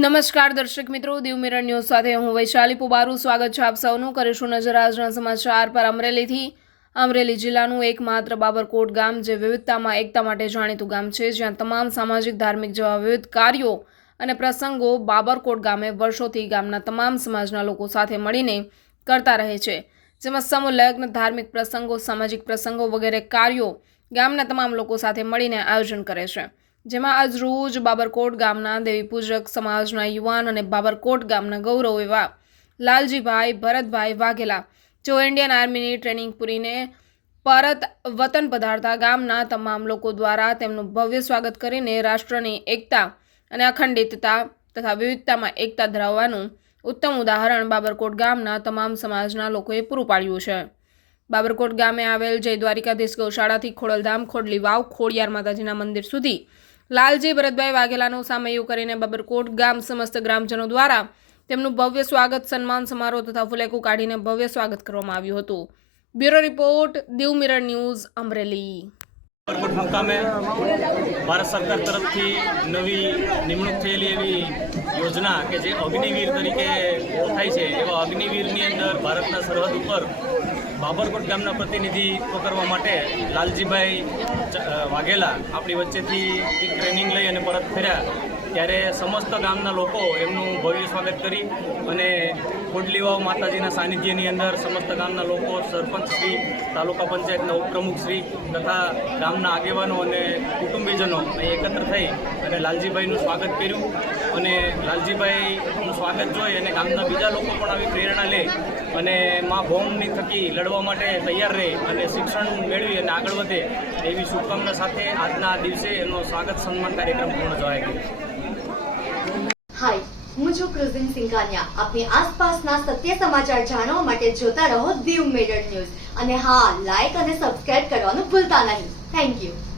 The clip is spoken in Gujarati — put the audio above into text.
નમસ્કાર દર્શક મિત્રો, દીવ મિરર ન્યૂઝ સાથે હું વૈશાલી પુબારુ સ્વાગત છે આપ સૌનું। કરીશું નજર આજના સમાચાર પર। અમરેલી જિલ્લાનું એકમાત્ર બાબરકોટ ગામ જે વિવિધતામાં એકતા માટે જાણીતું ગામ છે, જ્યાં તમામ સામાજિક ધાર્મિક જેવા વિવિધ કાર્યો અને પ્રસંગો બાબરકોટ ગામે વર્ષોથી ગામના તમામ સમાજના લોકો સાથે મળીને કરતા રહે છે, જેમાં સમૂહ લગ્ન, ધાર્મિક પ્રસંગો, સામાજિક પ્રસંગો વગેરે કાર્યો ગામના તમામ લોકો સાથે મળીને આયોજન કરે છે, જેમાં આજ રોજ બાબરકોટ ગામના દેવી પૂજક સમાજના યુવાન અને બાબરકોટ ગામના ગૌરવ એવા લાલજીભાઈ ભરતભાઈ વાઘેલા, જેઓ ઇન્ડિયન આર્મીની ટ્રેનિંગ પૂરીને પરત વતન પધારતા ગામના તમામ લોકો દ્વારા તેમનું ભવ્ય સ્વાગત કરીને રાષ્ટ્રની એકતા અને અખંડિતતા તથા વિવિધતામાં એકતા ધરાવવાનું ઉત્તમ ઉદાહરણ બાબરકોટ ગામના તમામ સમાજના લોકોએ પૂરું પાડ્યું છે। બાબરકોટ ગામે આવેલ જય દ્વારિકાધીશ ગૌશાળાથી ખોડલધામ, ખોડલી વાવ, ખોડિયાર માતાજીના મંદિર સુધી લાલજી ભરતભાઈ વાઘેલાનું સામૈયું કરીને બાબરકોટ ગામ સમસ્ત ગ્રામજનો દ્વારા તેમનું ભવ્ય સ્વાગત, સન્માન સમારોહ તથા ફુલેકું કાઢીને ભવ્ય સ્વાગત કરવામાં આવ્યું હતું। Bureau report, Diu mirror news, Amreli. Babarkot મુકામે ભારત સરકાર તરફથી નવી નિમણૂક થયેલી એવી યોજના કે જે અગ્નિવીર તરીકે ઓળખાય છે, એવા અગ્નિવીરની અંદર ભારતના સરહદ ઉપર બાબરકોટ ગામના પ્રતિનિધિત્વ કરવા માટે લાલજીભાઈ વાઘેલા આપણી વચ્ચેથી એક ટ્રેનિંગ લઈ અને પરત ફર્યા, ત્યારે સમસ્ત ગામના લોકો એમનું ભવ્ય સ્વાગત કરી અને ખોડલી વાવ માતાજીના સાનિધ્યની અંદર સમસ્ત ગામના લોકો, સરપંચ શ્રી, તાલુકા પંચાયતના ઉપપ્રમુખ શ્રી તથા ગામના આગેવાનો અને કુટુંબીજનો અહીં એકત્ર થઈ અને લાલજીભાઈનું સ્વાગત કર્યું। અને લાલજીભાઈનું સ્વાગત જોઈ અને ગામના બીજા લોકો પણ આવી પ્રેરણા લે અને મા ભૌમની થકી લડવા માટે તૈયાર રહે અને શિક્ષણ મેળવી અને આગળ વધે એવી શુભકામના સાથે આજના દિવસે એનો સ્વાગત સન્માન કાર્યક્રમ પૂર્ણ થવાય ગયો। હાય, હું છું ક્રુઝિન સિંઘાનિયા। આપની આસપાસના સત્ય સમાચાર જાણવા માટે જોતા રહો દીવ મિરર ન્યૂઝ અને હા, લાઈક અને સબસ્ક્રાઇબ કરવાનું ભૂલતા નહીં। Thank you.